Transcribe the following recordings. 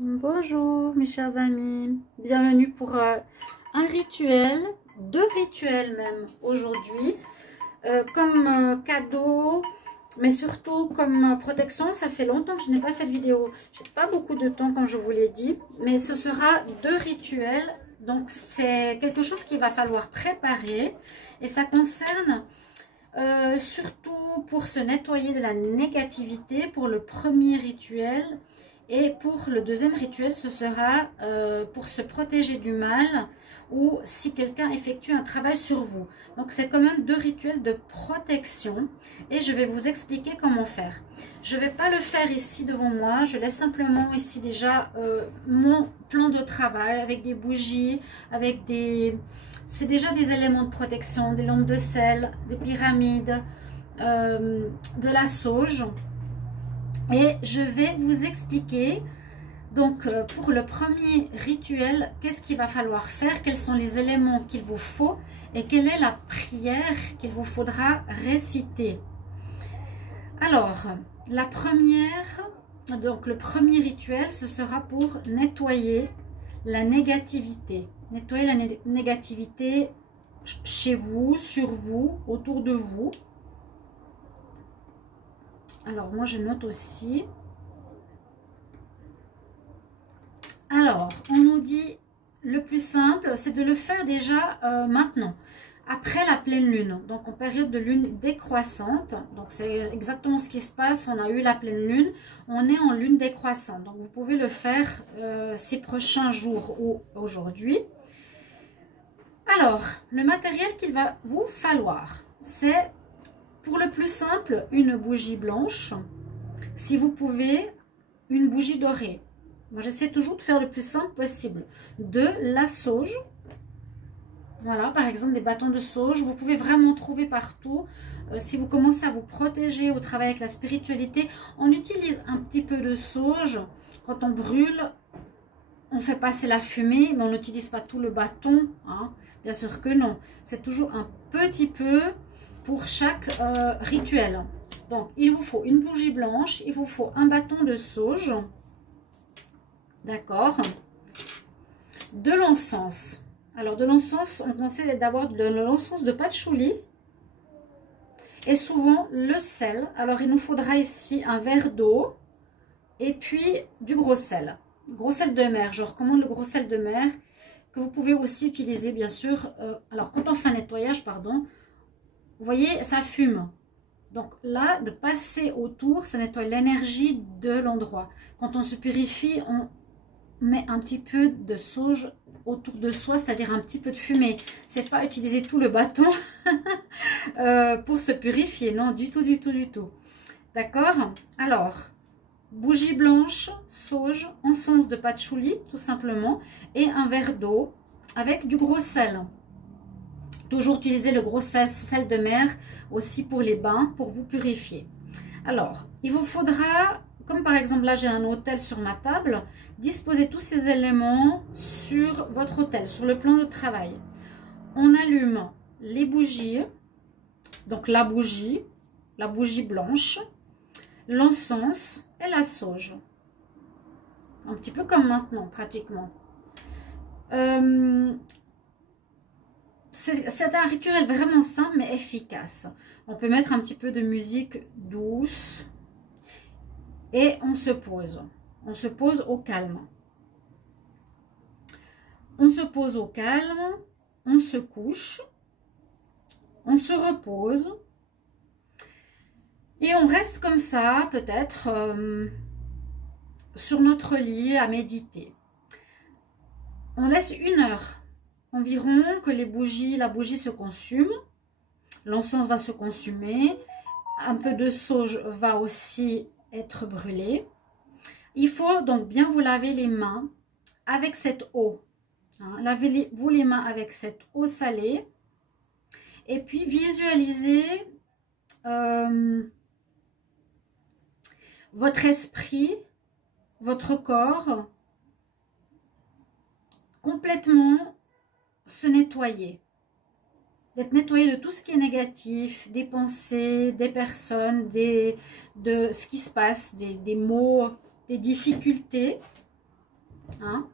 Bonjour mes chers amis, bienvenue pour un rituel, deux rituels même aujourd'hui, comme cadeau, mais surtout comme protection. Ça fait longtemps que je n'ai pas fait de vidéo, j'ai pas beaucoup de temps comme je vous l'ai dit, mais ce sera deux rituels, donc c'est quelque chose qu'il va falloir préparer et ça concerne surtout pour se nettoyer de la négativité pour le premier rituel. Et pour le deuxième rituel, ce sera pour se protéger du mal ou si quelqu'un effectue un travail sur vous. Donc c'est quand même deux rituels de protection et je vais vous expliquer comment faire. Je ne vais pas le faire ici devant moi, je laisse simplement ici déjà mon plan de travail avec des bougies, avec des... C'est déjà des éléments de protection, des lampes de sel, des pyramides, de la sauge. Et je vais vous expliquer, donc pour le premier rituel, qu'est-ce qu'il va falloir faire, quels sont les éléments qu'il vous faut et quelle est la prière qu'il vous faudra réciter. Alors, la première, donc le premier rituel, ce sera pour nettoyer la négativité. Nettoyer la négativité chez vous, sur vous, autour de vous. Alors, moi, je note aussi. Alors, on nous dit, le plus simple, c'est de le faire déjà maintenant, après la pleine lune. Donc, en période de lune décroissante. Donc, c'est exactement ce qui se passe. On a eu la pleine lune. On est en lune décroissante. Donc, vous pouvez le faire ces prochains jours ou aujourd'hui. Alors, le matériel qu'il va vous falloir, c'est... Pour le plus simple, une bougie blanche. Si vous pouvez, une bougie dorée. Moi, j'essaie toujours de faire le plus simple possible. De la sauge. Voilà, par exemple, des bâtons de sauge. Vous pouvez vraiment trouver partout. Si vous commencez à vous protéger au travail avec la spiritualité, on utilise un petit peu de sauge. Quand on brûle, on fait passer la fumée, mais on n'utilise pas tout le bâton. Hein. Bien sûr que non. C'est toujours un petit peu... pour chaque rituel. Donc, il vous faut une bougie blanche, il vous faut un bâton de sauge, d'accord, de l'encens. Alors, de l'encens, on conseille d'avoir de l'encens de patchouli et souvent le sel. Alors, il nous faudra ici un verre d'eau et puis du gros sel de mer. Je recommande le gros sel de mer que vous pouvez aussi utiliser, bien sûr. Alors, quand on fait un nettoyage, pardon, vous voyez, ça fume. Donc là, de passer autour, ça nettoie l'énergie de l'endroit. Quand on se purifie, on met un petit peu de sauge autour de soi, c'est-à-dire un petit peu de fumée. C'est pas utiliser tout le bâton pour se purifier. Non, du tout, du tout, du tout. D'accord? Alors, bougie blanche, sauge, encens de patchouli, tout simplement, et un verre d'eau avec du gros sel. Toujours utiliser le gros sel de mer aussi pour les bains, pour vous purifier. Alors, il vous faudra, comme par exemple là j'ai un autel sur ma table, disposer tous ces éléments sur votre autel, sur le plan de travail. On allume les bougies, donc la bougie blanche, l'encens et la sauge. Un petit peu comme maintenant, pratiquement. C'est un rituel vraiment simple mais efficace. On peut mettre un petit peu de musique douce et on se pose. On se pose au calme. On se pose au calme, on se couche, on se repose et on reste comme ça peut-être sur notre lit à méditer. On laisse 1 heure environ que la bougie se consume, l'encens va se consumer, un peu de sauge va aussi être brûlé. Il faut donc bien vous laver les mains avec cette eau. Hein, lavez-vous les mains avec cette eau salée et puis visualisez votre esprit, votre corps complètement se nettoyer, d'être nettoyé de tout ce qui est négatif, des pensées, des personnes, de ce qui se passe, des mots, des difficultés. Hein.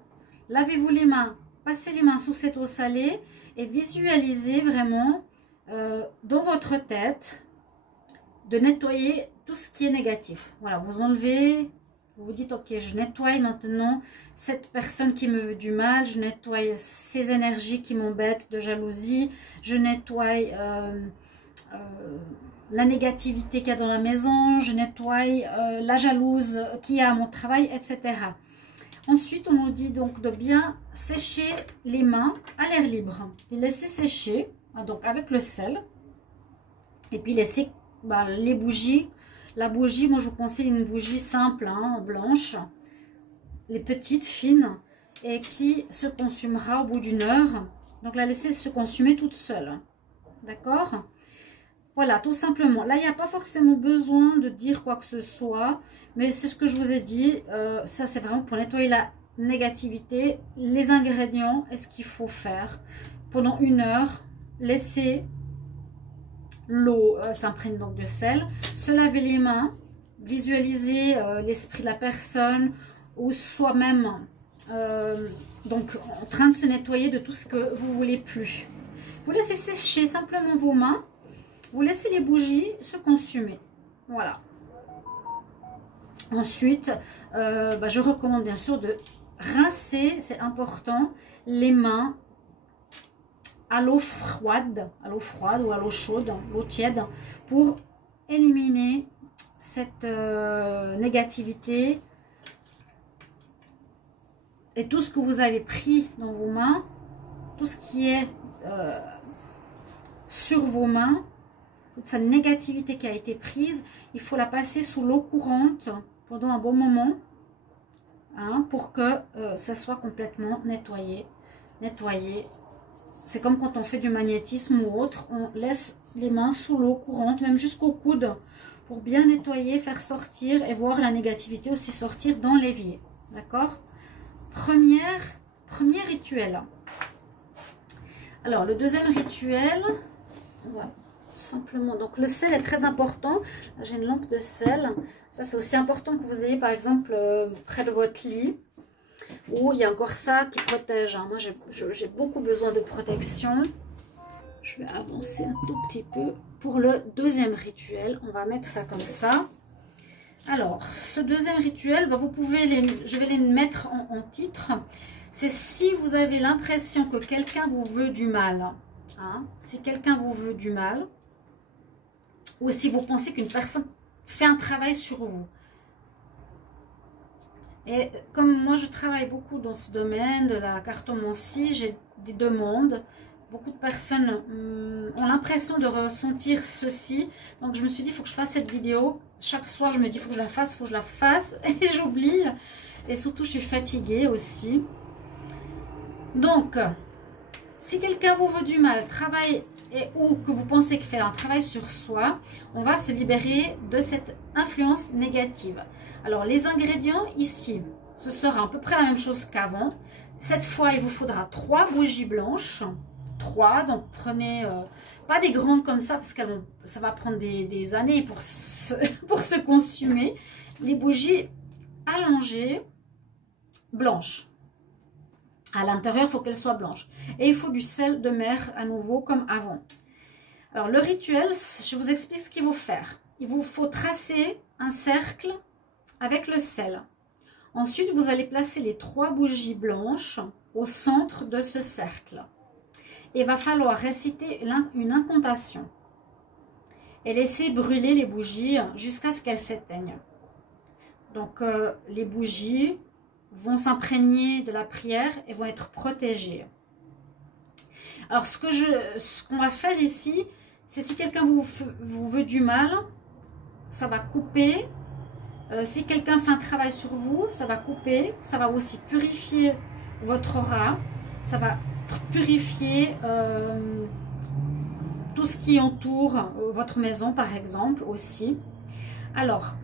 Lavez-vous les mains, passez les mains sous cette eau salée et visualisez vraiment dans votre tête de nettoyer tout ce qui est négatif. Voilà, vous enlevez, vous vous dites ok, je nettoie maintenant cette personne qui me veut du mal, je nettoie ces énergies qui m'embêtent de jalousie, je nettoie la négativité qu'il y a dans la maison, je nettoie la jalouse qu'il y a à mon travail, etc. Ensuite, on nous dit donc de bien sécher les mains à l'air libre. Les laisser sécher, donc avec le sel. Et puis laisser les bougies. La bougie, moi je vous conseille une bougie simple, hein, blanche. Les petites, fines. Et qui se consumera au bout d'une heure. Donc la laisser se consumer toute seule. D'accord ? Voilà, tout simplement. Là, il n'y a pas forcément besoin de dire quoi que ce soit. Mais c'est ce que je vous ai dit. Ça, c'est vraiment pour nettoyer la négativité. Les ingrédients et ce qu'il faut faire. Pendant une heure, laisser l'eau s'imprègne donc de sel. Se laver les mains. Visualiser l'esprit de la personne ou soi-même. Donc, en train de se nettoyer de tout ce que vous ne voulez plus. Vous laissez sécher simplement vos mains. Vous laissez les bougies se consumer. Voilà. Ensuite, je recommande bien sûr de rincer, c'est important, les mains à l'eau froide ou à l'eau chaude, l'eau tiède, pour éliminer cette négativité et tout ce que vous avez pris dans vos mains, tout ce qui est sur vos mains. Toute cette négativité qui a été prise, il faut la passer sous l'eau courante pendant un bon moment, hein, pour que ça soit complètement nettoyé. C'est comme quand on fait du magnétisme ou autre, on laisse les mains sous l'eau courante, même jusqu'au coude, pour bien nettoyer, faire sortir et voir la négativité aussi sortir dans l'évier. D'accord ? Premier rituel. Alors, le deuxième rituel, on va simplement, donc le sel est très important. J'ai une lampe de sel. Ça, c'est aussi important que vous ayez par exemple près de votre lit, où il y a encore ça qui protège, hein. Moi j'ai beaucoup besoin de protection. Je vais avancer un tout petit peu. Pour le deuxième rituel, on va mettre ça comme ça. Alors, ce deuxième rituel, vous pouvez je vais les mettre en titre. C'est si vous avez l'impression que quelqu'un vous veut du mal, hein, si quelqu'un vous veut du mal, ou si vous pensez qu'une personne fait un travail sur vous. Et comme moi je travaille beaucoup dans ce domaine de la cartomancie, j'ai des demandes. Beaucoup de personnes ont l'impression de ressentir ceci. Donc je me suis dit, il faut que je fasse cette vidéo. Chaque soir je me dis, il faut que je la fasse, et j'oublie. Et surtout je suis fatiguée aussi. Donc, si quelqu'un vous veut du mal, travaille ou que vous pensez qu'il fait un travail sur soi, on va se libérer de cette influence négative. Alors, les ingrédients ici, ce sera à peu près la même chose qu'avant. Cette fois, il vous faudra 3 bougies blanches. 3, donc prenez, pas des grandes comme ça, parce que ça va prendre des années pour se consumer. Les bougies allongées, blanches. À l'intérieur, il faut qu'elle soit blanche. Et il faut du sel de mer à nouveau comme avant. Alors le rituel, je vous explique ce qu'il faut faire. Il vous faut tracer un cercle avec le sel. Ensuite, vous allez placer les 3 bougies blanches au centre de ce cercle. Et il va falloir réciter une incantation. Et laisser brûler les bougies jusqu'à ce qu'elles s'éteignent. Donc les bougies vont s'imprégner de la prière et vont être protégées. Alors ce qu'on va faire ici, c'est si quelqu'un vous veut du mal, ça va couper. Si quelqu'un fait un travail sur vous, ça va couper. Ça va aussi purifier votre aura. Ça va purifier tout ce qui entoure votre maison par exemple aussi. Alors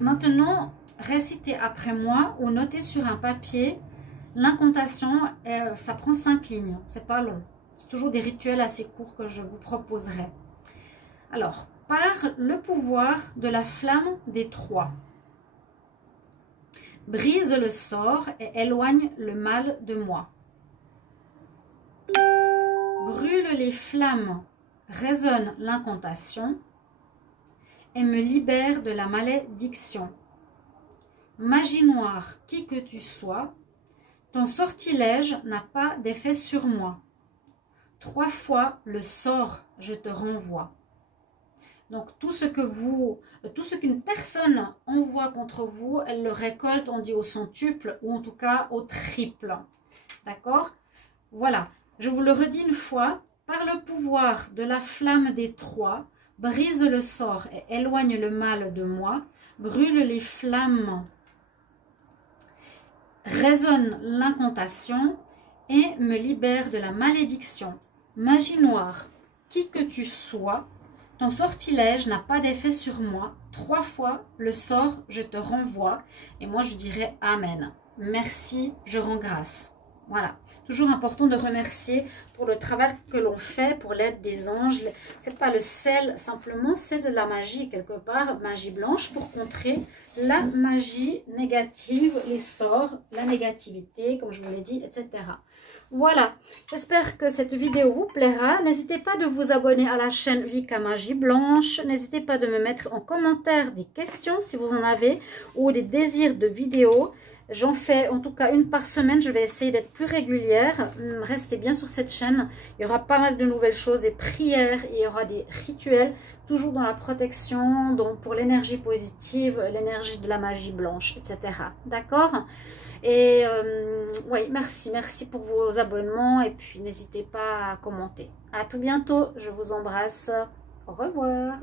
maintenant, récitez après moi ou notez sur un papier l'incantation. Ça prend 5 lignes, c'est pas long. C'est toujours des rituels assez courts que je vous proposerai. Alors, par le pouvoir de la flamme des 3, brise le sort et éloigne le mal de moi. Brûle les flammes, résonne l'incantation et me libère de la malédiction. Magie noire, qui que tu sois, ton sortilège n'a pas d'effet sur moi. 3 fois le sort, je te renvoie. Donc tout ce qu'une personne envoie contre vous, elle le récolte, on dit au centuple ou en tout cas au triple. D'accord? Voilà, je vous le redis une fois, par le pouvoir de la flamme des 3, brise le sort et éloigne le mal de moi, brûle les flammes, résonne l'incantation et me libère de la malédiction. Magie noire, qui que tu sois, ton sortilège n'a pas d'effet sur moi. 3 fois le sort, je te renvoie. Et moi, je dirais Amen. Merci, je rends grâce. Voilà. Toujours important de remercier pour le travail que l'on fait, pour l'aide des anges. C'est pas le sel, simplement, c'est de la magie quelque part, magie blanche, pour contrer la magie négative, les sorts, la négativité, comme je vous l'ai dit, etc. Voilà, j'espère que cette vidéo vous plaira. N'hésitez pas de vous abonner à la chaîne Vika Magie Blanche. N'hésitez pas de me mettre en commentaire des questions si vous en avez ou des désirs de vidéos. J'en fais en tout cas une par semaine. Je vais essayer d'être plus régulière. Restez bien sur cette chaîne. Il y aura pas mal de nouvelles choses, des prières. Il y aura des rituels, toujours dans la protection, donc pour l'énergie positive, l'énergie de la magie blanche, etc. D'accord? Et oui, merci pour vos abonnements. Et puis n'hésitez pas à commenter. À tout bientôt. Je vous embrasse. Au revoir.